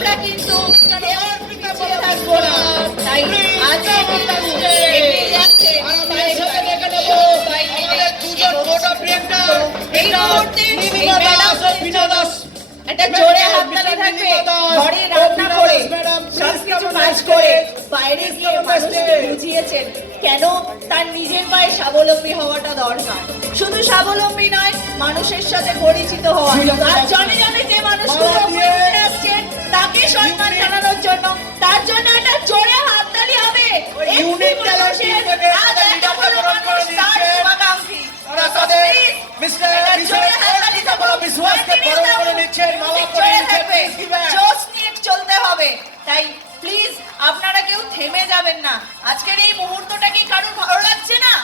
আমরা কিন্তু তাই আজকে যাচ্ছে। এই মুহূর্তে একটা জোরে হাততালি থাকবে। ঘরে রান্না করে সবকিছু কাজ করে বাইরে গিয়ে মানুষকে বুঝিয়েছেন কেন তার নিজের পায়ে স্বাবলম্বী হওয়াটা দরকার। শুধু স্বাবলম্বী নয় মানুষের সাথে পরিচিত হওয়া। আর জনে জনে যে মানুষগুলো চলতে হবে। তাই প্লিজ আপনারা কেউ থেমে যাবেন না। আজকের এই মুহূর্তটা কি কারোর ভালো লাগছে না?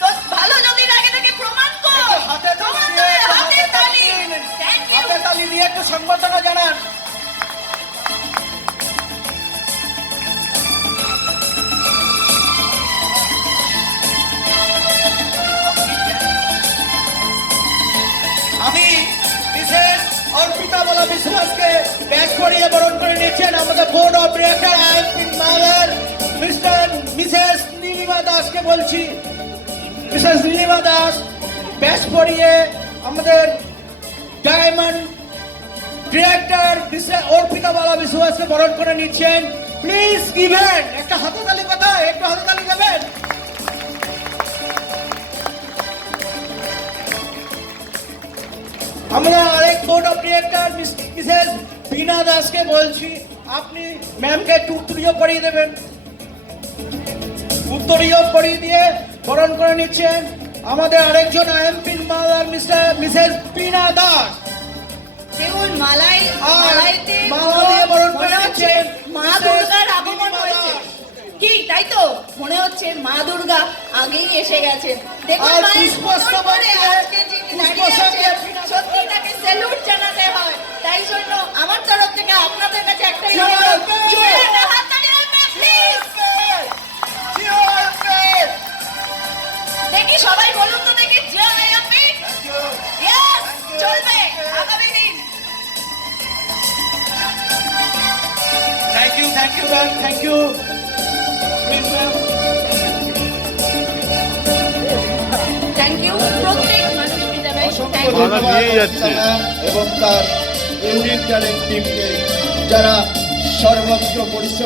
তো ভালো যদি লাগে থাকে প্রমাণ হাতে তালি করে একটু হাতে হাতে অর্পিতা বলা বিশ্বাসকে ব্যাগ করিয়ে বরণ করে নিচ্ছেন আমাদের board of director mother mister Mrs Nilima দাসকে বলছি। মিসেস নীলিমা দাস ব্যাস পরিয়ে আমাদের ডায়মন্ড ডিরেক্টর অর্পিতা বালা বিশ্বাসকে বরণ করে নিচ্ছেন। প্লিজ গিভেন একটা হাতে তালি কথা একটু হাতে তালি দেবেন? আমরা ডিরেক্টর মিসেস বিনা দাসকে বলছি আপনি ম্যামকে একটু উত্তরীয় করিয়ে দেবেন। উত্তরীয় করিয়ে দিয়ে বরণ করে নিচ্ছেন আমাদের আরেকজন আইএমপিন mother mister Mrs Bina Das দেখুন মালাই মালাইতে মালা দিয়ে বরণ করে নিচ্ছেন মা দুর্গার আগমন হয়েছে। কি তাই তো? মনে হচ্ছে মা দুর্গা আগেই এসে গেছেন। দেখুন মায়ের পুষ্পস্তবক করে আজকে যিনি দাঁড়িয়ে আপনাদের কাছে একটাই। দেখি সবাই বলুন তো দেখি। চলবে আগামী দিন। Thank you thank you ma'am thank you thank you প্রত্যেক মানুষকে জানাই। এবং তার ইউনিট ট্যালেন্ট যারা সর্বত্র পরিশ্রম